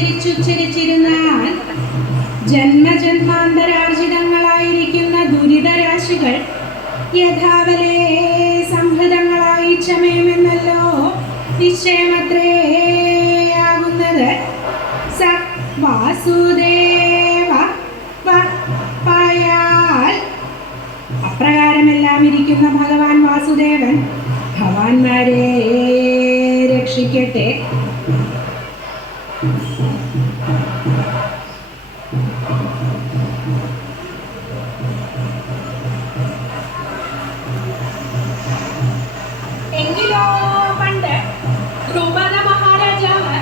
ഉച്ചരിച്ചുച്ചരിച്ചിരുന്നാൽ ജന്മജന്മാന്തരാർജിതങ്ങളായിരിക്കുന്ന ദുരിതരാശികൾ യഥാവലേ സംഹൃതങ്ങളായി ചമയുമെന്നല്ലോ നിശ്ചയമത്രേയാകുന്നത്. സ വാസുദേവ പായാൽ അപ്രകാരമെല്ലാം ഇരിക്കുന്ന ഭഗവാൻ വാസുദേവൻ ഭവാന്മാരെ രക്ഷിക്കട്ടെ. എങ്കിലോ പണ്ട് ദ്രുപദ മഹാരാജാവ്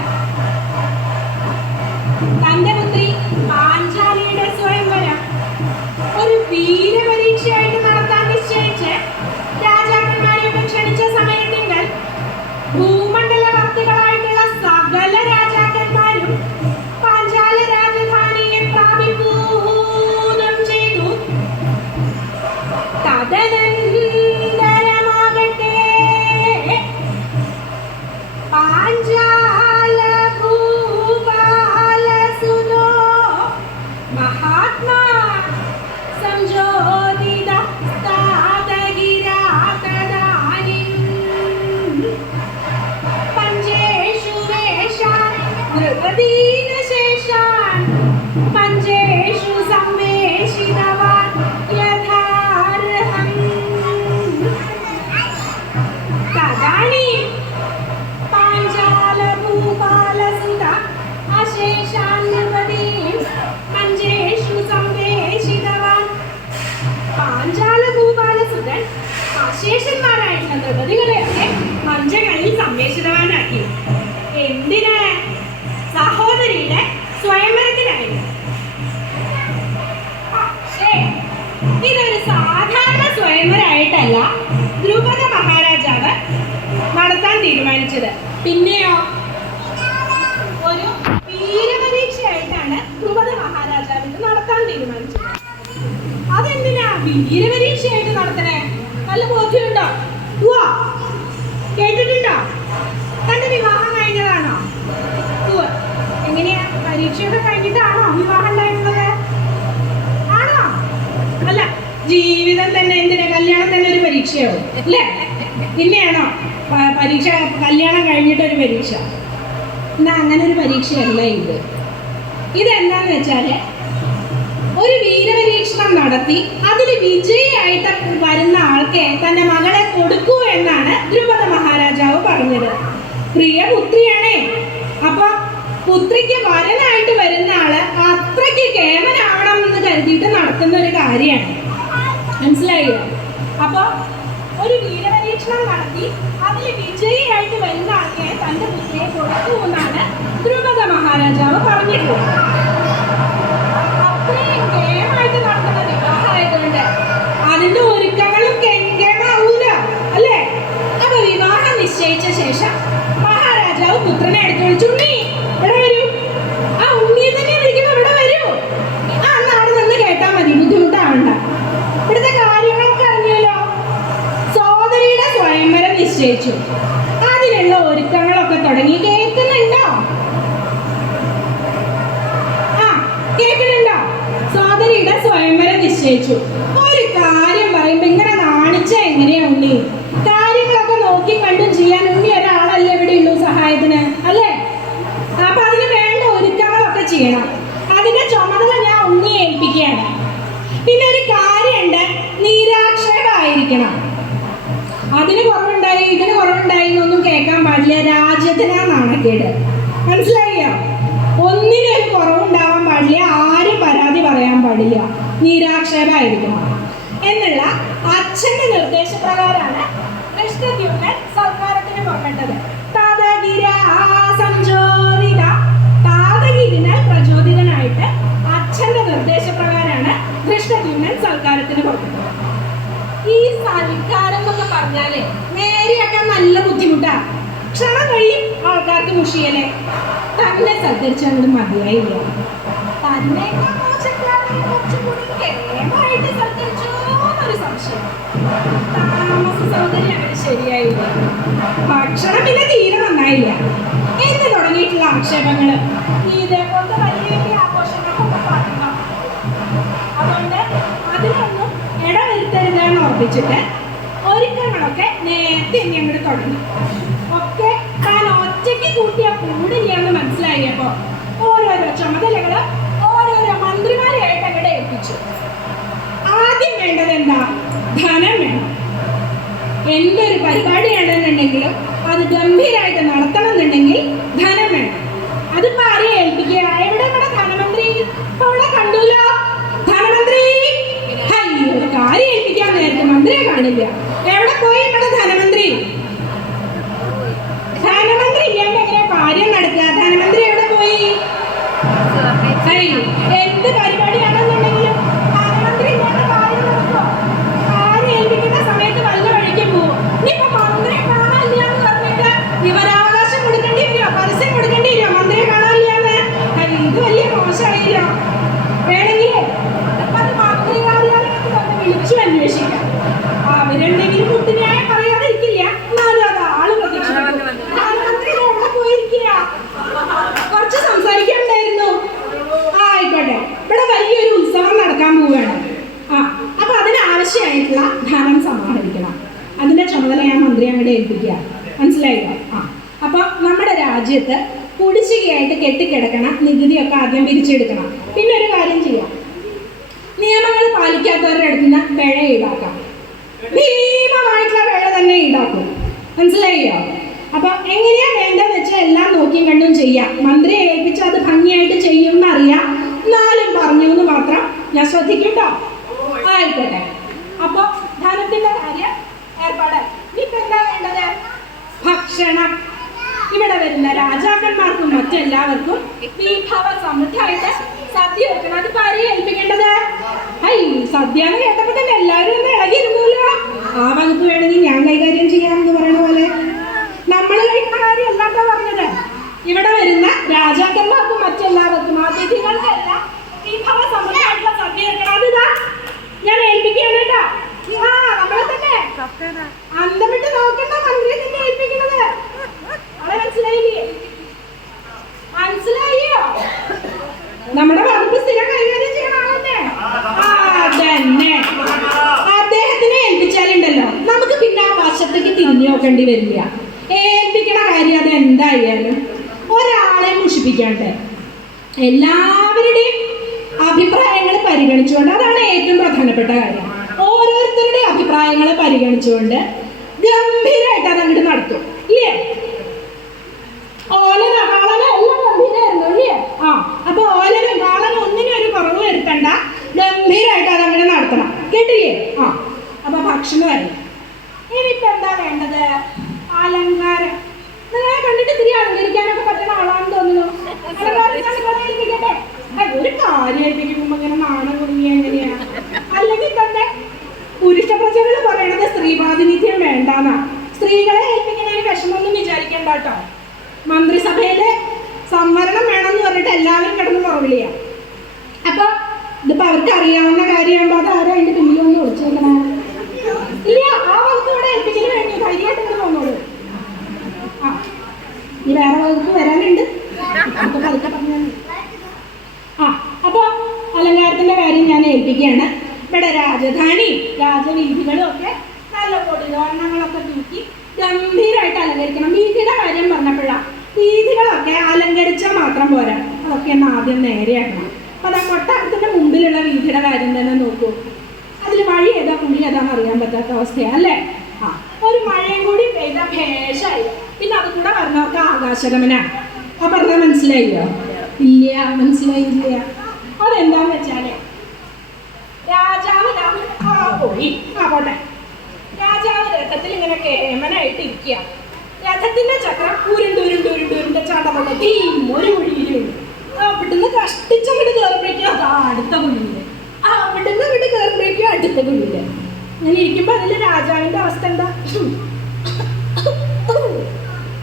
തന്റെ പുത്രി പാഞ്ചാലിയുടെ സ്വയംവരം ഒരു വീരപരീക്ഷയായിട്ട് നടത്താൻ നിശ്ചയിച്ച് രാജാക്കന്മാരെയൊക്കെ ക്ഷണിച്ച സമയത്തിങ്കൽ ഭൂമണ്ഡലവർത്തികളായിട്ടുള്ള സകല രാജാക്കന്മാരും പാഞ്ചാല രാജധാനിയെ പ്രാപിക്കുകയും ചെയ്തു. തദനന്തരമാകട്ടെ പാഞ്ചാല ഭൂപാലസുനോ മഹാത്മാ സംജോതിത താതഗിരാതദാനിം പഞ്ചേഷു വേഷാൻ ദ്രുപദീനശേഷാൻ പഞ്ചേഷു സംവേശിതവാൻ യഥാർഹം. തദാനീം പാഞ്ചാല ഭൂപാലസുത അശേഷാൻ ദ്രുപദീം പഞ്ചേഷു സംവേശിതവാൻ. പാഞ്ചാല ഭൂപാലസുതൻ അശേഷന്മാരായിട്ടുള്ള ദ്രുപദികളെയൊക്കെ മഞ്ചകളിൽ സംവേശിതവാനാക്കി. എന്തിനാ? സഹോദരിയുടെ സ്വയംവരത്തിനായിരുന്നു. പക്ഷേ ഇതൊരു സാധാരണ സ്വയംവരമായിട്ടല്ല ദ്രുപദ മഹാരാജാവ് നടത്താൻ തീരുമാനിച്ചത്. പിന്നെയോ ഒരു വീരപരീക്ഷയായിട്ടാണ് ദ്രുപദ മഹാരാജാവ് ഇത് നടത്താൻ തീരുമാനിച്ചത്. അതെന്തിനാ വീരപരീക്ഷയായിട്ട് നടത്തണേ? നല്ല ബോധ്യമുണ്ടോ? കേട്ടിട്ടുണ്ടോ? തന്റെ വിവാഹം കഴിഞ്ഞതാണോ? എങ്ങനെയാ? പരീക്ഷയൊക്കെ കഴിഞ്ഞിട്ടാണോ വിവാഹം ഉണ്ടായിട്ടുള്ളത്? ആണോ? അല്ല, ജീവിതം തന്നെ എന്തിനാ? കല്യാണം തന്നെ ഒരു പരീക്ഷയാവും അല്ലേ? പിന്നെയാണോ പരീക്ഷ? കല്യാണം കഴിഞ്ഞിട്ടൊരു പരീക്ഷ? എന്നാ അങ്ങനെ ഒരു പരീക്ഷയല്ല ഇത്. ഇതെന്താന്ന് വെച്ചാല് ഒരു വീരപരീക്ഷണം നടത്തി അതിൽ വിജയിയായിട്ട് വരുന്ന ആൾക്ക് തന്റെ മകളെ കൊടുക്കൂ എന്നാണ് ദ്രുപദ മഹാരാജാവ് പറഞ്ഞത്. പ്രിയ പുത്രിയാണേ. അപ്പൊ പുത്രിക്ക് വരനായിട്ട് വരുന്ന ആള് അത്രയ്ക്ക് കേമനാവണം എന്ന് കരുതിയിട്ട് നടത്തുന്ന ഒരു കാര്യമാണ്. മനസ്സിലായോ? അപ്പൊ ഒരു വീരപരീക്ഷണം നടത്തി അതിൽ വിജയിയായിട്ട് വരുന്ന ആൾക്ക് തന്റെ പുത്രിയെ കൊടുക്കൂ എന്നാണ് ദ്രുപദ മഹാരാജാവ് പറഞ്ഞിട്ടുള്ളത്. അത്രയും കേമായിട്ട് നടത്തുന്ന വിവാഹമായതുകൊണ്ട് അതിന്റെ ഒരുക്കങ്ങളും കേമാവൂല അല്ലേ? അപ്പൊ വിവാഹം നിശ്ചയിച്ച ശേഷം മഹാരാജാവ് പുത്രനെ എടുത്തു വിളിച്ചു. ഉണ്ണി ഇവിടെ വരൂ. ആ ഉണ്ണിയെ തന്നെ വിളിക്കുമ്പോ ഇവിടെ വരൂ. ആ നാട് നിന്ന് കേട്ടാ മതി, ബുദ്ധിമുട്ടാവണ്ട. ഇവിടുത്തെ കാര്യങ്ങളൊക്കെ അറിഞ്ഞല്ലോ. സോദരിയുടെ സ്വയംവരം നിശ്ചയിച്ചു. അതിനുള്ള ഒരുക്കങ്ങളൊക്കെ തുടങ്ങി. കേൾക്കുന്നുണ്ടോ? കേൾക്കുന്നുണ്ടോ? സോദരിയുടെ സ്വയംവരം നിശ്ചയിച്ചു. ഒരു കാര്യം പറയുമ്പോ ഇങ്ങനെ നാണിച്ച എങ്ങനെയാ ഉണ്ണി? കാര്യങ്ങളൊക്കെ നോക്കി കണ്ടും ചെയ്യാൻ ഉണ്ണി ഒരാളല്ലേ ഇവിടെ ഉള്ളൂ സഹായത്തിന്, അല്ലേ? അപ്പൊ അതിന് വേണ്ട ഒരുക്കങ്ങളൊക്കെ ചെയ്യണം. അതിന്റെ ചുമതല ഞാൻ ഉണ്ണിയെ ഏൽപ്പിക്കുകയാണ്. പിന്നെ ഒരു കാര്യമുണ്ട്, നിരാക്ഷേപമായിരിക്കണം. അതിന് കുറവുണ്ടായി ഇതിന് കുറവുണ്ടായി എന്നൊന്നും കേൾക്കാൻ പാടില്ല. രാജ്യത്തിനാ നാണക്കേട്. മനസ്സിലായോ? ഒന്നിനൊരു കുറവുണ്ടാവാൻ പാടില്ല. ആരും പരാതി പറയാൻ പാടില്ല. നിരാക്ഷേപമായിരിക്കണം എന്നുള്ള അച്ഛന്റെ നിർദ്ദേശപ്രകാരമാണ് കൃഷ്ണദ്യുമ്നൻ സൽക്കാരത്തിന് പുറപ്പെട്ടത്. താതഗിരിനാൽ പ്രചോദിതനായിട്ട് അച്ഛന്റെ നിർദ്ദേശപ്രകാരമാണ് കൃഷ്ണദ്യുമ്നൻ സൽക്കാരത്തിന് പുറപ്പെട്ടത്. ഈ സൽക്കാരം എന്നൊക്കെ പറഞ്ഞാലേ നേരെയൊക്കെ നല്ല ബുദ്ധിമുട്ടാണ്. ക്ഷണം കഴിയും ആൾക്കാർക്ക് മുഷിയല്ലേ. തന്നെ സൽക്കരിച്ചങ്ങോട്ട് മതിയായില്ല. തന്നെ കുറച്ചുകൂടി കേമായിട്ട് സൽക്കരിച്ചോ എന്നൊരു സംശയം. താമസ സൗകര്യം അങ്ങനെ ശരിയായില്ല. ഭക്ഷണം പിന്നെ തീരെ നന്നായില്ല എന്ന് തുടങ്ങിയിട്ടുള്ള ആക്ഷേപങ്ങൾ ഇതേപോലത്തെ വലിയ വലിയ ആഘോഷങ്ങൾക്കൊക്കെ പാടില്ല. അതുകൊണ്ട് അതിനൊന്നും ഇടവരുത്തരുതെന്ന് ഓർപ്പിച്ചിട്ട് ഒരുക്കങ്ങളൊക്കെ നേരത്തെ ഇനി അങ്ങോട്ട് തുടങ്ങി. ഒക്കെ താൻ ഒറ്റയ്ക്ക് കൂട്ടിയ കൂടില്ലെന്ന് മനസ്സിലായപ്പോൾ ഓരോരോ ചുമതലകൾ ഓരോരോ മന്ത്രിമാരെയായിട്ട് അങ്ങോട്ട് ഏൽപ്പിച്ചു. ആദ്യം വേണ്ടത് എന്താ? ധനം വേണം. എന്തൊരു പരിപാടിയാണെന്നുണ്ടെങ്കിലും അത് ഗംഭീരമായിട്ട് നടത്തണം എന്നുണ്ടെങ്കിൽ ധനം വേണം. അതിപ്പോ ആരെയും ഏൽപ്പിക്കുക? എവിടെ ഇവിടെ ധനമന്ത്രി ഇപ്പൊ ഇവിടെ കണ്ടൂലോ? ധനമന്ത്രി അയ്യോ, കാര്യം ഏൽപ്പിക്കാൻ നേരത്തെ മന്ത്രിയെ കാണില്ല. എവിടെ പോയി ഇവിടെ ധനമന്ത്രി? ധനമന്ത്രി ഇല്ലാണ്ട് എങ്ങനെ കാര്യം നടക്കുക? ധനമന്ത്രി എവിടെ പോയി? എന്ത് പരിപാടിയാണെന്നുണ്ടെങ്കിലും ധനമന്ത്രി ഇല്ലാണ്ട് കാര്യം നടക്കുമോ? കാര്യം ഏൽപ്പിക്കുന്ന സമയത്ത് വല്ല വഴിക്ക് പോവും. ഇനിയിപ്പോ മന്ത്രിയെ കാണാനില്ല എന്ന് പറഞ്ഞിട്ട് വിവരാവകാശം കൊടുക്കേണ്ടി വരുമോ? പരസ്യം കൊടുക്കേണ്ടി വരുമോ മന്ത്രിയെ കാണാനില്ലാന്ന്? ഇത് വലിയ മോശമായില്ലോ. വേണമെങ്കിലേ അത് മന്ത്രി കാര്യാലയത്തിൽ തന്നെ വിളിച്ചു അന്വേഷിക്കാം. അവരെന്തെങ്കിലും കുട്ടിനായി പറയാതിരിക്കില്ല. എന്നാലും അത് ആള് പ്രതീക്ഷിക്കും. എവിടെ പോയിരിക്കുക? കുറച്ച് സംസാരിക്കാനുണ്ടായിരുന്നു. ആയിക്കോട്ടെ, ഇവിടെ വലിയൊരു ഉത്സവം നടക്കാൻ പോവുകയാണ്. അപ്പൊ അതിനാവശ്യമായിട്ടുള്ള ധനം സമാഹരിക്കണം. അതിന്റെ ചുമതല ഞാൻ മന്ത്രി അങ്ങോട്ട് ഏൽപ്പിക്കുക. മനസ്സിലായില്ല? അപ്പൊ നമ്മുടെ രാജ്യത്ത് കുടിശ്ശികയായിട്ട് കെട്ടിക്കിടക്കണ നികുതിയൊക്കെ ആദ്യം പിരിച്ചെടുക്കണം. പിന്നെ ഒരു കാര്യം ചെയ്യാം, നിയമങ്ങൾ പാലിക്കാത്തവരുടെ അടുത്ത് നിന്ന് പിഴ ഈടാക്കാം. ഭീമമായിട്ടുള്ള പിഴ തന്നെ ഈടാക്കും. മനസ്സിലായോ? അപ്പൊ എങ്ങനെയാ വേണ്ടതെന്ന് വെച്ചാൽ എല്ലാം നോക്കിയും കണ്ടും ചെയ്യാം. മന്ത്രിയെ ഏൽപ്പിച്ച് അത് ഭംഗിയായിട്ട് ചെയ്യും എന്നറിയാം. എന്നാലും പറഞ്ഞു എന്ന് മാത്രം ഞാൻ ശ്രദ്ധിക്കട്ടോ. ആയിക്കോട്ടെ. അപ്പൊ ധനത്തിന്റെ കാര്യം ഏർപ്പാട്. ഇപ്പൊ എന്താ വേണ്ടത്? ഭക്ഷണം. ഇവിടെ വരുന്ന രാജാക്കന്മാർക്കും മറ്റെല്ലാവർക്കും വിഭവ സമൃദ്ധിയായിട്ട് സദ്യ വെക്കണം. അതിപ്പോ ആരെയും ഏൽപ്പിക്കേണ്ടത്? സദ്യ എന്ന് കേട്ടപ്പോ തന്നെ എല്ലാവരും ഒന്ന് ഇളകിയിരുന്നല്ലോ. ആ വകുപ്പ് വേണമെങ്കിൽ ഞാൻ കൈകാര്യം ചെയ്യാമെന്ന് പറയണ പോലെ നമ്മൾ കഴിക്കുന്ന കാര്യം അല്ലാത്ത പറഞ്ഞത്. ഇവിടെ വരുന്ന രാജാക്കന്മാർക്കും മറ്റെല്ലാവർക്കും അതിഥികൾക്കെല്ലാം വിഭവ സമൃദ്ധിയായിട്ടുള്ള സദ്യ വെക്കണം. അതിതാ ഞാൻ ഏൽപ്പിക്കുകയാണ് കേട്ടോ. നമ്മളെ തന്നെ അന്തം വിട്ട് നോക്കണ്ട, മന്ത്രിയെ തന്നെ ഏൽപ്പിക്കണത്. മനസ്സിലായില്ലേ? മനസ്സിലായോ? നമ്മുടെ വകുപ്പ് സ്ഥിരം കൈകാര്യം ചെയ്യണ ആളല്ലേ? അതന്നെ. അദ്ദേഹത്തിനെ ഏൽപ്പിച്ചാലുണ്ടല്ലോ നമുക്ക് പിന്നെ ആ വശത്തേക്ക് തിരിഞ്ഞു നോക്കേണ്ടി വരില്ല. ഏൽപ്പിക്കണ കാര്യം അത് എന്തായാലും ഒരാളെ മുഷിപ്പിക്കാണ്ട് എല്ലാവരുടെയും അഭിപ്രായങ്ങൾ പരിഗണിച്ചുകൊണ്ട്, അതാണ് ഏറ്റവും പ്രധാനപ്പെട്ട കാര്യം. ഓരോരുത്തരുടെ അഭിപ്രായങ്ങൾ പരിഗണിച്ചുകൊണ്ട് ഗംഭീരമായിട്ട് അത് അങ്ങോട്ട് നടത്തും. ഇല്ലേ? ഓലനോ കാളനോ എല്ലാം ഗംഭീരമായിരുന്നു. ഇല്ലേ? അപ്പൊ ഓലനും കാളനും ഒന്നിനും ഒരു കുറവ് വരുത്തണ്ട. ഗംഭീരമായിട്ട് അത് അങ്ങനെ നടത്തണം. കേട്ടില്ലേ? അപ്പൊ ഭക്ഷണമായി. ഇനിയിപ്പോ എന്താ വേണ്ടത്? അലങ്കാരം. നിങ്ങളെ കണ്ടിട്ട് ഇത്തിരി അലങ്കരിക്കാനൊക്കെ പറ്റുന്ന ആളാണെന്ന് തോന്നുന്നു. ഏൽപ്പിക്കട്ടെ. ഒരു കാര്യം ഏൽപ്പിക്കുമ്പോ ഇങ്ങനെ നാണം കുടുങ്ങിയ എങ്ങനെയാ? അല്ലെങ്കിൽ തന്നെ പുരുഷ പ്രജകൾ പറയണത് സ്ത്രീ പ്രാതിനിധ്യം വേണ്ടാന്നാ. സ്ത്രീകളെ ഏൽപ്പിക്കുന്നതിന് വിഷമൊന്നും വിചാരിക്കണ്ട കേട്ടോ. മന്ത്രിസഭയില് സംവരണം വേണമെന്ന് പറഞ്ഞിട്ട് എല്ലാവരും കിടന്ന് കുറവില്ല. അപ്പൊ ഇതിപ്പോ അവർക്ക് അറിയാവുന്ന കാര്യമാകുമ്പോ അത് ആരും അതിന്റെ പിന്നിലൊന്നും ഒളിച്ചേക്കണ ഇല്ല. ആ വകുപ്പ് ഇവിടെ ഏൽപ്പിക്കല് വേണ്ടി ധൈര്യമായിട്ട് ഇങ്ങനെ തോന്നുള്ളൂ. ഈ വേറെ വകുപ്പ് വരാനുണ്ട്. പതുക്കെ പറഞ്ഞു. അപ്പൊ അലങ്കാരത്തിന്റെ കാര്യം ഞാൻ ഏൽപ്പിക്കുകയാണ്. ഇവിടെ രാജധാനി രാജവീഥികളും ഒക്കെ നല്ല കൊടിതോരണങ്ങളൊക്കെ തൂക്കി ഗംഭീരമായിട്ട് അലങ്കരിക്കണം. വീഥിയുടെ കാര്യം പറഞ്ഞപ്പോഴാണ്, വീഥികളൊക്കെ അലങ്കരിച്ചാൽ മാത്രം പോരാ, അതൊക്കെ ഒന്ന് ആദ്യം നേരെയാക്കണം. അപ്പൊ അതാ കൊട്ടാരത്തിന്റെ മുമ്പിലുള്ള വീഥിയുടെ കാര്യം തന്നെ നോക്കൂ. അതിൽ വഴി ഏതാ കുഴി ഏതാന്ന് അറിയാൻ പറ്റാത്ത അവസ്ഥയാ അല്ലേ? ഒരു മഴയും കൂടി പെയ്ത ഭേഷായി. പിന്നെ അത് കൂടെ പറഞ്ഞവർക്ക് ആകാശഗമനാണ്. പറഞ്ഞാൽ മനസ്സിലായില്ലോ? ഇല്ല, മനസ്സിലായില്ല. അതെന്താന്ന് വെച്ചാല് രാജാവ് പോയി. പോട്ടെ. രാജാവ് രഥത്തിൽ ഇങ്ങനെ കേമനായിട്ട് ഇരിക്കുക. രഥത്തിന്റെ ചക്രം ഉരുണ്ടുരുണ്ടുരുണ്ടുരുണ്ട ചടവെള്ളത്തിൽ ഒരു കുഴിയിലുണ്ട്. അവിടുന്ന് കഷ്ടിച്ചങ്ങോട്ട് കയറുമ്പോഴേക്കും അതാ അടുത്ത കുഴിയില്. അവിടുന്ന് അങ്ങോട്ട് കയറുമ്പോഴേക്കും അടുത്ത കുഴിയില്. അങ്ങനെ ഇരിക്കുമ്പോ അതില് രാജാവിന്റെ അവസ്ഥ എന്താ?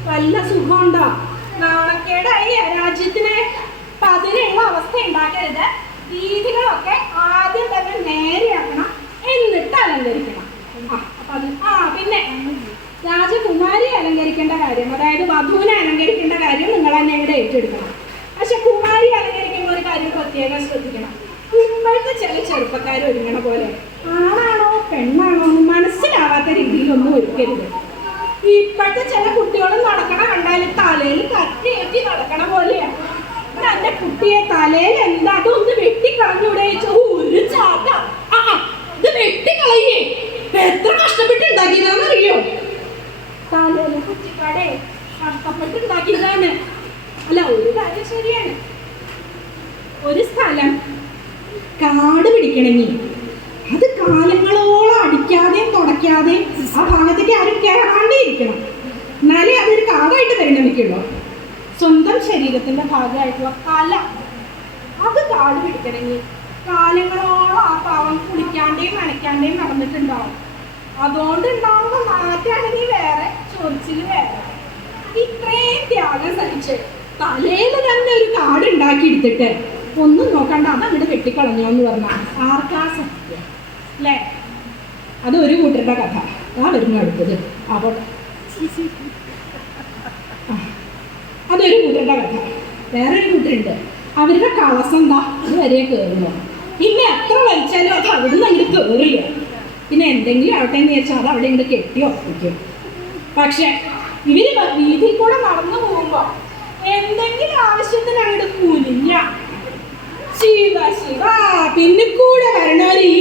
വല്ല സുഖമുണ്ടോ? നാണക്കേടായി രാജ്യത്തിന്. അപ്പൊ അതിനുള്ള അവസ്ഥ ഉണ്ടാക്കരുത്. രീതികളൊക്കെ ആദ്യം തന്നെ നേരെയാക്കണം, എന്നിട്ട് അലങ്കരിക്കണം. അപ്പൊ അത് പിന്നെ രാജകുമാരി അലങ്കരിക്കേണ്ട കാര്യം, അതായത് വധുവിനെ അലങ്കരിക്കേണ്ട കാര്യം നിങ്ങൾ തന്നെ ഇവിടെ ഏറ്റെടുക്കണം. പക്ഷെ കുമാരി അലങ്കരിക്കുമ്പോൾ ഒരു കാര്യം പ്രത്യേകം ശ്രദ്ധിക്കണം. ഇപ്പോഴത്തെ ചില ചെറുപ്പക്കാർ ഒരുങ്ങണ പോലെ ആണാണോ പെണ്ണാണോ എന്ന് മനസ്സിലാവാത്ത രീതിയിലൊന്നും ഒരുക്കരുത്. ഇപ്പോഴത്തെ ചില കുട്ടികളും നടക്കണ കണ്ടാൽ തലയിൽ കത്തിയേറ്റി നടക്കണ പോലെയാണ്. എന്റെ കുട്ടിയെ തലയിൽ എന്താ അതൊന്ന് വെട്ടിക്കളഞ്ഞൂടെ? ഒരു ചാട്ട ഇത് വെട്ടിക്കളയേ, എത്ര കഷ്ടപ്പെട്ടുണ്ടാക്കിയതാണെന്നറിയോ? തലയിൽ കുറ്റിക്കാടെ കഷ്ടപ്പെട്ടുണ്ടാക്കിയതാണ്. അല്ല, ഒരു കാര്യം ശരിയാണ്, ഒരു സ്ഥലം കാട് പിടിക്കണമെങ്കിൽ അത് കാലങ്ങളോളം അടിക്കാതെയും തുടയ്ക്കാതെയും ആ ഭാഗത്തേക്ക് ആരും കയറാണ്ടിരിക്കണം. എന്നാലേ അതൊരു കാടായിട്ട് പരിണമിക്കുള്ളൂ. സ്വന്തം ശരീരത്തിന്റെ ഭാഗമായിട്ടുള്ള കല അത് കാട് പിടിക്കണമെങ്കിൽ കാലങ്ങളോളം ആ പാവം കുളിക്കാണ്ടേയും നനയ്ക്കാണ്ടേയും നടന്നിട്ടുണ്ടാവും. അതുകൊണ്ട് ഉണ്ടാവുന്ന നാറ്റാണെങ്കിൽ വേറെ, ചൊറിച്ചിൽ വേറെ. ഇത്രയും ത്യാഗം സഹിച്ച് തലയിൽ തന്നെ ഒരു കാട് ഉണ്ടാക്കി എടുത്തിട്ട് ഒന്നും നോക്കണ്ട അതങ്ങോട്ട് വെട്ടിക്കളഞ്ഞോ എന്ന് പറഞ്ഞാൽ ആർക്കാ സത്യം അല്ലേ? അതൊരു കൂട്ടരുടെ കഥ. വരുന്നു അടുത്തത്. അപ്പോൾ അതൊരു കൂട്ടരുടെ കഥ. വേറൊരു കൂട്ടരുണ്ട്, അവരുടെ കളസം എന്താ അത് വരെ കയറുന്നു. പിന്നെ എത്ര വലിച്ചാലും അത് അവിടുന്ന് അങ്ങോട്ട് കയറില്ല. പിന്നെ എന്തെങ്കിലും ആവട്ടെ എന്ന് വെച്ചാൽ അത് അവിടെ ഇങ്ങോട്ട് കെട്ടി ഉറപ്പിക്കും. പക്ഷെ ഇവര് വീതിൽ കൂടെ നടന്നു പോകുമ്പോ എന്തെങ്കിലും ആവശ്യത്തിന് അങ്ങോട്ട് കൂലില്ല. ശിവ ശിവ, പിന്നെ കൂടെ വരണവര്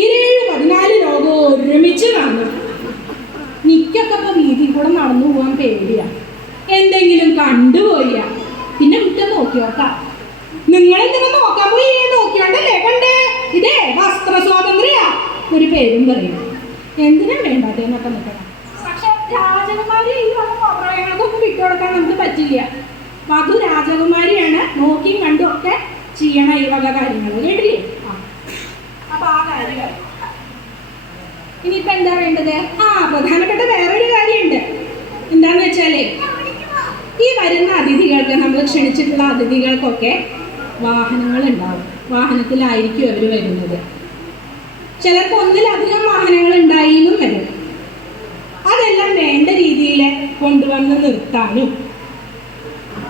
14 ലോകം ഒരുമിച്ച് നടന്നു. നിക്കൊക്കെ ഇപ്പൊ വീതിൽ കൂടെ നടന്നു പോകാൻ പേടിയാ. എന്തെങ്കിലും കണ്ടുപോയ പിന്നെ മുറ്റം നോക്കിയോക്കാം. നിങ്ങളെന്തെങ്കിലും നോക്കാൻ പോയി നോക്കിയോണ്ടല്ലേ കണ്ടേ? ഇതേ വസ്ത്ര സ്വാതന്ത്ര്യ ഒരു പേരും പറയും. എന്തിനാ വേണ്ടാത്തന്നൊക്കെ നിൽക്കണം. പക്ഷെ രാജകുമാരി ഈ വന്ന അഭിപ്രായങ്ങൾക്കൊന്നും വിട്ടുകൊടുക്കാൻ നമുക്ക് പറ്റില്ല. വധു രാജകുമാരിയാണ്, നോക്കിയും കണ്ടും ഒക്കെ ചെയ്യണ ഈ വക കാര്യങ്ങൾ. കേട്ടില്ലേ? അപ്പൊ ആ കാര്യം ഇനിയിപ്പോ എന്താ വേണ്ടത്? പ്രധാനപ്പെട്ട വേറൊരു കാര്യമുണ്ട്. എന്താന്ന് വെച്ചാലേ, ഈ വരുന്ന അതിഥികൾക്ക്, നമ്മൾ ക്ഷണിച്ചിട്ടുള്ള അതിഥികൾക്കൊക്കെ വാഹനങ്ങൾ ഉണ്ടാവും. വാഹനത്തിലായിരിക്കും അവർ വരുന്നത്. ചിലർക്ക് ഒന്നിലധികം വാഹനങ്ങൾ ഉണ്ടായിന്നും വരും. അതെല്ലാം വേണ്ട രീതിയിൽ കൊണ്ടുവന്ന് നിർത്താനും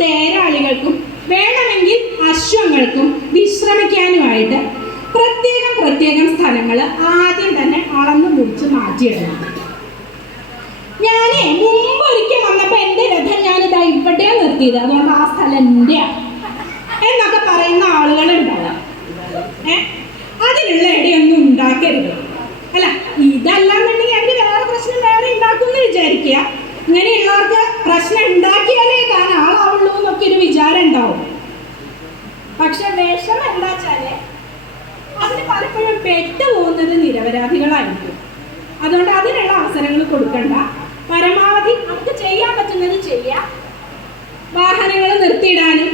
തേരാളികൾക്കും വേണമെങ്കിൽ അശ്വങ്ങൾക്കും വിശ്രമിക്കാനുമായിട്ട് പ്രത്യേകം സ്ഥലങ്ങൾ ആദ്യം തന്നെ അളന്നു മുറിച്ച് മാറ്റിയിടണം. ഞാനേ മുമ്പ് ഒരിക്കൽ വന്നപ്പോ എന്റെ രഥം ഞാനിതാ ഇവിടെയാ നിർത്തിയത്, അതുകൊണ്ട് ആ സ്ഥലം എന്റെയാ എന്നൊക്കെ പറയുന്ന ആളുകളുണ്ടാവും. അതിനുള്ള ഇടയൊന്നും ഉണ്ടാക്കരുത്. അല്ല, ഇതല്ലാന്നുണ്ടെങ്കിൽ അവര് വേറെ പ്രശ്നം വേറെ ഉണ്ടാക്കുമെന്ന് വിചാരിക്കുക. ഇങ്ങനെയുള്ളവർക്ക് പ്രശ്നം ഉണ്ടാക്കിയാലേ താൻ ആളാവുള്ളൂ എന്നൊക്കെ ഒരു വിചാരം ഉണ്ടാവും. പക്ഷെ വിഷമം എന്താ വെച്ചാല് അതിന് പലപ്പോഴും പെട്ടുപോകുന്നത് നിരപരാധികളായിരിക്കും. അതുകൊണ്ട് അതിനുള്ള അവസരങ്ങൾ കൊടുക്കണ്ട. പരമാവധി നമുക്ക് ചെയ്യാൻ പറ്റുന്നത് ചെയ്യാം. വാഹനങ്ങൾ നിർത്തിയിടാനും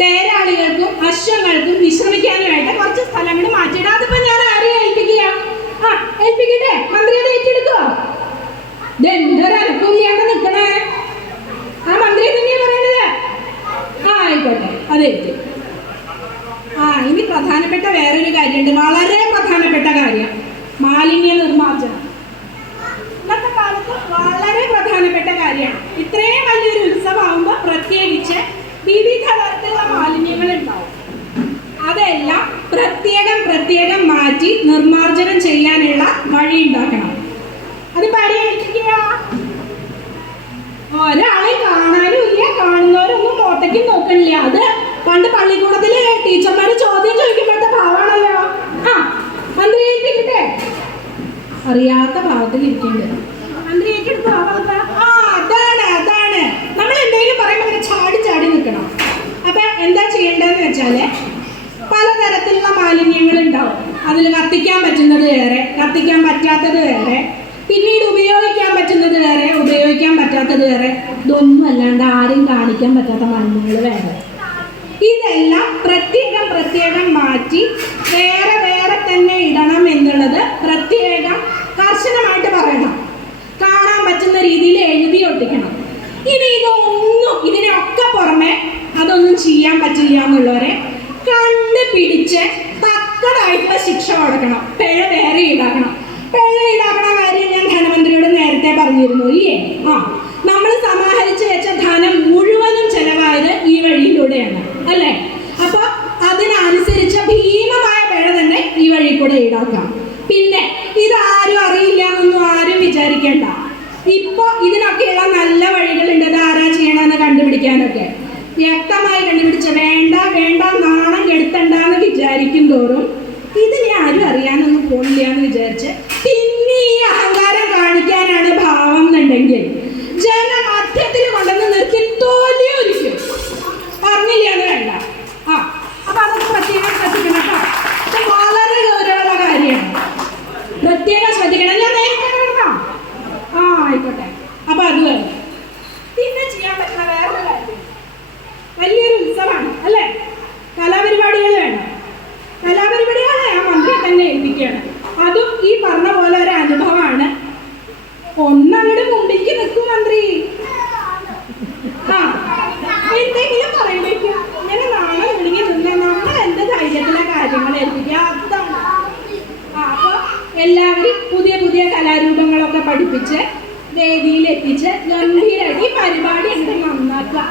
തേരാളികൾക്കും അശ്വങ്ങൾക്കും വിശ്രമിക്കാനുമായിട്ട് കുറച്ച് സ്ഥലങ്ങൾ മാറ്റിയിടാം. അതിപ്പോ ഞാൻ ആരെയും ഏൽപ്പിക്കുക? ഏൽപ്പിക്കട്ടെ? മന്ത്രി അത് ഏറ്റെടുക്കോ? ഇതെന്തൊരു അനക്കൂലിയാണ്ട് നിൽക്കണേ. മന്ത്രി തന്നെയാ പറയണത്. ആയിക്കോട്ടെ, അതേറ്റ്. ഇനി പ്രധാനപ്പെട്ട വേറൊരു കാര്യമുണ്ട്, വളരെ പ്രധാനപ്പെട്ട കാര്യം, മാലിന്യ നിർമ്മാർജ്ജനം. ഇന്നത്തെ കാലത്ത് വളരെ പ്രധാനപ്പെട്ട കാര്യമാണ്. ഇത്രയും വലിയൊരു ഉത്സവമാകുമ്പോൾ പ്രത്യേകിച്ച് വിവിധ തരത്തിലുള്ള മാലിന്യങ്ങൾ ഉണ്ടാവും. അതെല്ലാം പ്രത്യേകം മാറ്റി നിർമ്മാർജ്ജനം ചെയ്യാനുള്ള വഴി ഉണ്ടാക്കണം. അത് പരിഹരിക്കുക. ഒരാളെ കാണാനും ഇല്ല, കാണുന്നവരൊന്നും മോട്ടയ്ക്കും നോക്കണില്ല. അത് പണ്ട് പള്ളിക്കൂടത്തില് ടീച്ചർമാര് ചോദ്യം ചോദിക്കുമ്പോഴത്തെ ഭാവമാണല്ലോ. മന്ത്രി ഏൽപ്പിക്കട്ടെ? അറിയാത്ത ഭാവത്തിൽ ഇരിക്കേണ്ടത്. മന്ത്രി ഏറ്റെടുത്തോ? അതാണ് നമ്മൾ എന്തെങ്കിലും പറയുമ്പോൾ അങ്ങനെ ചാടി നിൽക്കണം. അപ്പൊ എന്താ ചെയ്യേണ്ടതെന്ന് വെച്ചാല്, പലതരത്തിലുള്ള മാലിന്യങ്ങൾ ഉണ്ടാവും. അതിൽ കത്തിക്കാൻ പറ്റുന്നത് വേറെ, കത്തിക്കാൻ പറ്റാത്തത് വേറെ, പിന്നീട് ഉപയോഗിക്കാൻ പറ്റുന്നത് വേറെ, ഉപയോഗിക്കാൻ പറ്റാത്തത് വേറെ, ഇതൊന്നും അല്ലാണ്ട് ആരും കാണിക്കാൻ പറ്റാത്ത മാലിന്യങ്ങൾ വേറെ. ഇതെല്ലാം പ്രത്യേകം മാറ്റി വേറെ തന്നെ ഇടണം എന്നുള്ളത് പ്രത്യേകം കർശനമായിട്ട് പറയണം. കാണാൻ പറ്റുന്ന രീതിയിൽ എഴുതി ഒട്ടിക്കണം. ഇനി ഇതിനൊക്കെ പുറമെ അതൊന്നും ചെയ്യാൻ പറ്റില്ല എന്നുള്ളവരെ കണ്ടുപിടിച്ച് തക്കതായിട്ടുള്ള ശിക്ഷ കൊടുക്കണം. പിഴ വേറെ ഈടാക്കണം. പിഴ ഈടാക്കണ കാര്യം ഞാൻ ധനമന്ത്രിയോട് നേരത്തെ പറഞ്ഞിരുന്നു ഇല്ലേ? ആ, നമ്മൾ സമാഹരിച്ചു വെച്ച ധനം മുഴുവനും ചെലവായത് ഈ വഴിയിലൂടെയാണ് അല്ലേ? അപ്പൊ അതിനനുസരിച്ച ഭീമമായ പിഴ തന്നെ ഈ വഴി കൂടെ ഈടാക്കാം. പിന്നെ ഇതാരും അറിയില്ല എന്നൊന്നും ആരും വിചാരിക്കേണ്ട. ഇപ്പൊ ഇതിനൊക്കെയുള്ള നല്ല വഴികളുണ്ട്. ഇത് ആരാ ചെയ്യണമെന്ന് കണ്ടുപിടിക്കാനൊക്കെ വ്യക്തമായി കണ്ടുപിടിച്ച വേണ്ട വേണ്ട നാണം കെടുത്തണ്ടെന്ന് വിചാരിക്കും തോറും ഇതിനെ ആരും അറിയാനൊന്നും പോണില്ല എന്ന് വിചാരിച്ച് പിന്നെ ഈ അഹങ്കാരം കാണിക്കാനാണ് ഭാവം എന്നുണ്ടെങ്കിൽ ജനമധ്യത്തിൽ കൊണ്ടുവന്ന് നിർത്തി തോലിയൊരിക്കും. പറഞ്ഞില്ല എന്ന് വേണ്ട. ആ, അപ്പൊ അതൊക്കെ പ്രത്യേകം ശ്രദ്ധിക്കണം കേട്ടോ. ഇത് വളരെ ഗൗരവമുള്ള കാര്യമാണ്. പ്രത്യേകം ശ്രദ്ധിക്കണം. ഞാൻ നേരത്തെ കിടക്കാം. ആ, ആയിക്കോട്ടെ. അപ്പൊ അത് വേണം. പിന്നെ ചെയ്യാൻ പറ്റുന്ന വേറൊരു കാര്യം, വലിയൊരു ഉത്സവമാണ് അല്ലേ? കലാപരിപാടികൾ വേണം. കലാപരിപാടികളെ ആ മന്ത്രിയെ തന്നെ ഏൽപ്പിക്കുകയാണ്. അതും ഈ പറഞ്ഞ പോലെ ഒരു അനുഭവമാണ്. ഒന്നങ്ങോട്ട് മുമ്പിലേക്ക് നിൽക്കും മന്ത്രി. ആ, എന്തെങ്കിലും പറയുമ്പോഴേക്കും ഇങ്ങനെ നാളെ വിളിങ്ങി നിന്ന് നമ്മൾ എന്ത് ധൈര്യത്തിലെ കാര്യങ്ങൾ ഏൽപ്പിക്കുക. അതാണ്. ആ, അപ്പൊ എല്ലാവരും പുതിയ പുതിയ കലാരൂപങ്ങളൊക്കെ പഠിപ്പിച്ച് വേദിയിൽ എത്തിച്ച് ഗംഭീരമായിട്ട് ഈ പരിപാടി എന്ത് നന്നാക്കുക.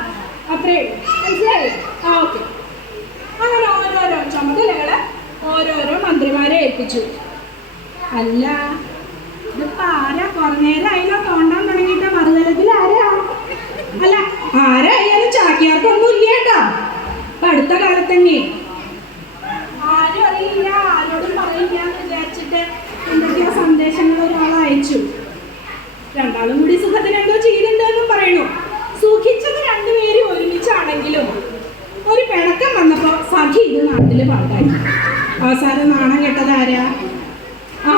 അത്രേ മനസ്സിലായി? ആ, ഓക്കെ. അങ്ങനെ ഓരോരോ ചുമതലകള് ഓരോരോ മന്ത്രിമാരെ ഏൽപ്പിച്ചു. അല്ല, ഇതിപ്പോ ആരാ? കുറഞ്ഞേരായില്ലോ തോണ്ടാൻ തുടങ്ങിയിട്ട് മറുതലത്തിൽ ആരാ? അല്ല, ആരായാലും ചാക്യാർക്കൊന്നും ഇല്ല കേട്ടോ. ഇപ്പൊ അടുത്ത കാലത്ത് തന്നെ ആരും അറിയില്ല, ആരോടും പറയില്ല എന്ന് വിചാരിച്ചിട്ട് എന്തൊക്കെയോ സന്ദേശങ്ങൾ ഒരാൾ അയച്ചു. രണ്ടാളും കൂടി സുഖത്തിന് എന്തോ ചെയ്തിട്ടുണ്ടെന്നും പറയുന്നു. സുഖിച്ചത് രണ്ടുപേരും ഒരുമിച്ചാണെങ്കിലും ഒരു പിണക്കം വന്നപ്പോ സഖി ഇത് നാട്ടില് പാട്ടായി. അവസാനം നാണം കെട്ടത് ആരാ? ആ,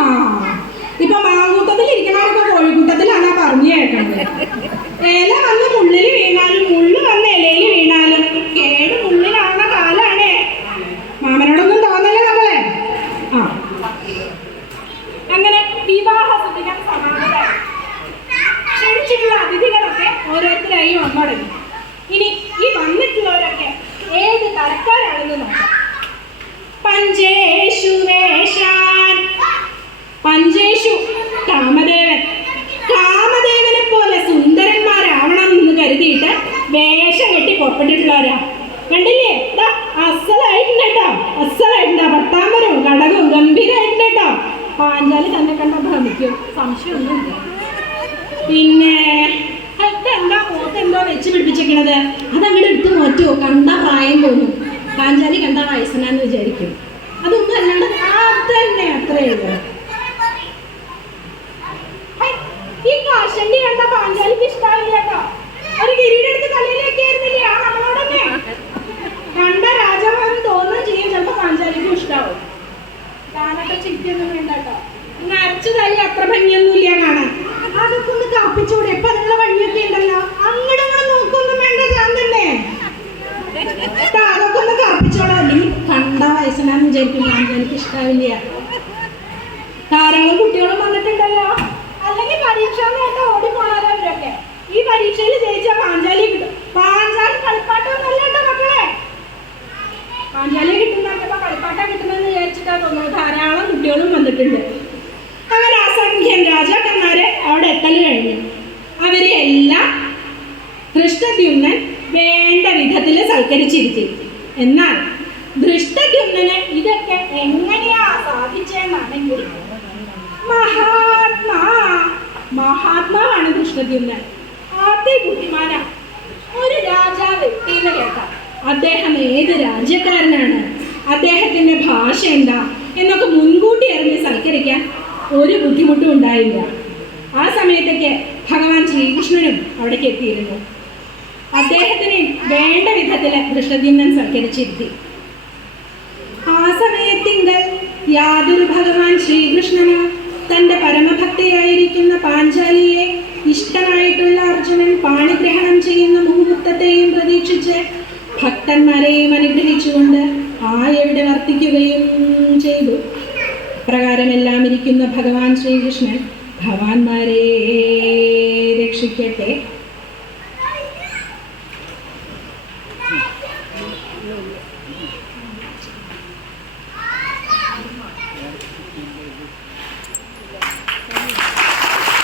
ഇപ്പൊ മാങ്കൂട്ടത്തിൽ ഇരിക്കണവരൊക്കെ കോഴിക്കൂട്ടത്തിലാണ് പറഞ്ഞു കേൾക്കുന്നത്. ഇല വന്ന് മുള്ളിൽ വീണാലും മുള്ളു വന്ന് ഇലയിൽ വീണാലും കേട് മുള്ളിലാവുന്ന കാലാണേ. മാമനോടൊന്നും തോന്നല്ലേ നമ്മളെ? ആ, അങ്ങനെ വിവാഹ സുദിനം സമാനമായി ക്ഷണിച്ചിട്ടുള്ള അതിഥികളൊക്കെ ഓരോരുത്തരായി വന്നുടങ്ങി. ഇനി ഈ വന്നിട്ടുള്ളവരൊക്കെ ഏത് തരക്കാരാണെന്ന് നോക്കാം. പഞ്ചേഷു വേഷാൻ. പഞ്ചേഷു കാമദേവൻ. കാമദേവനെ പോലെ സുന്ദരന്മാരാവണം എന്ന് കരുതിയിട്ട് വേഷം കെട്ടി പുറപ്പെട്ടിട്ടുള്ളവരാ. കണ്ടില്ലേ? അസലായിട്ടുണ്ട് കേട്ടോ. അസലായിട്ടുണ്ട്. പട്ടാമ്പരവും കടകവും ഗംഭീരമായിട്ടുണ്ട് കേട്ടോ. പാഞ്ചാലി തന്നെ കണ്ട ഭ്രമിക്കും, സംശയമൊന്നുമില്ല. പിന്നെ എന്താ പോത്തെന്തോ വെച്ച് പിടിപ്പിച്ചേക്കണത്? അതങ്ങോട്ട് എടുത്ത് നോറ്റുവോ? കണ്ട പ്രായം തോന്നും. പാഞ്ചാലി കണ്ട വയസ്സനാന്ന് വിചാരിക്കും. അതൊന്നും അല്ലാണ്ട് അതന്നെ അത്രേ ഉള്ളൂ. ഈ കാശണ്ടി കണ്ട പാഞ്ചാലിക്ക് ഇഷ്ടാവില്ല കേട്ടോ. ഒരു കിരീടെടുത്ത് തലയിലേക്ക് ആയിരുന്നില്ലേ ആ നമ്മളോടൊക്കെ? കണ്ട രാജാവെന്ന് തോന്നുകയും ചെയ്യും. ചിലപ്പോ പാഞ്ചാലിക്കും ഇഷ്ടാവും. താനൊക്കെ ചിരിക്കൊന്നും വേണ്ട കേട്ടോ. നരച്ചു തലി അത്ര ഭംഗിയൊന്നുമില്ല കാണാൻ. അതൊക്കെ ഒന്ന് കാപ്പിച്ചൂടെ? ഇപ്പൊ അതിനുള്ള വഴിയൊക്കെ ഉണ്ടല്ലോ. അങ്ങോട്ട് നോക്കൊന്നും വേണ്ട. ഞാൻ തന്നെ അതൊക്കെ ഒന്ന് കാപ്പിച്ചോടാ. അല്ലെങ്കിൽ കണ്ട വയസ്സനാന്ന് വിചാരിക്കും. പാഞ്ചാലിക്ക് ഇഷ്ടാവില്ല. ധാരാളം കുട്ടികളും വന്നിട്ടുണ്ടല്ലോ. അല്ലെങ്കിൽ പരീക്ഷ നേട്ടം ഓടിപ്പോണവരൊക്കെ ഈ പരീക്ഷയിൽ ജയിച്ച പാഞ്ചാലി കിട്ടും. പാഞ്ചാലി കളിപ്പാട്ടമൊന്നല്ല കേട്ടോ മക്കളെ. പാഞ്ചാലി കിട്ടുന്നപ്പോ കളിപ്പാട്ടം കിട്ടുമെന്ന് വിചാരിച്ചിട്ടാ തോന്നുന്നു. ധാരാളം കുട്ടികളും വന്നിട്ടുണ്ട്. അങ്ങനെ അസംഖ്യം രാജാക്കന്മാരെ അവിടെ എത്തൽ കഴിഞ്ഞു. അവരെ എല്ലാം ധൃഷ്ടദ്യുമ്നൻ വേണ്ട വിധത്തിൽ സൽക്കരിച്ചിരുത്തി. എന്നാൽ ധൃഷ്ടദ്യുമ്നന് ഇതൊക്കെ എങ്ങനെയാ സാധിച്ചെന്നാണെങ്കിൽ മഹാത്മാവാണ് ധൃഷ്ടദ്യുമ്നൻ. അതിബുദ്ധിമാനാ. ഒരു രാജാവ് എത്തിയെന്ന് കേട്ടാ അദ്ദേഹം ഏത് രാജ്യക്കാരനാണ്, അദ്ദേഹത്തിന്റെ ഭാഷ എന്താ എന്നൊക്കെ മുൻകൂട്ടി അറിഞ്ഞ് സൽക്കരിക്കാൻ ഒരു ബുദ്ധിമുട്ടും ഉണ്ടായില്ല. ആ സമയത്തൊക്കെ ഭഗവാൻ ശ്രീകൃഷ്ണനും അവിടേക്ക് എത്തിയിരുന്നു. അദ്ദേഹത്തിന് വേണ്ട വിധത്തിൽ ധൃഷ്ടദ്യുമ്നൻ സൽക്കരിച്ചിരുത്തി. ആ സമയത്തിങ്കൽ യാതൊരു ഭഗവാൻ ശ്രീകൃഷ്ണന് തന്റെ പരമഭക്തയായിരിക്കുന്ന പാഞ്ചാലിയെ ഇഷ്ടനായിട്ടുള്ള അർജുനൻ പാണിഗ്രഹണം ചെയ്യുന്ന മുഹൂർത്തത്തെയും പ്രതീക്ഷിച്ച് ഭക്തന്മാരെയും അനുഗ്രഹിച്ചുകൊണ്ട് ആയവിടെ വർത്തിക്കുകയും ചെയ്തു. പ്രകാരമെല്ലാം ഇരിക്കുന്ന ഭഗവാൻ ശ്രീകൃഷ്ണൻ ഭഗവാന്മാരെ രക്ഷിക്കട്ടെ.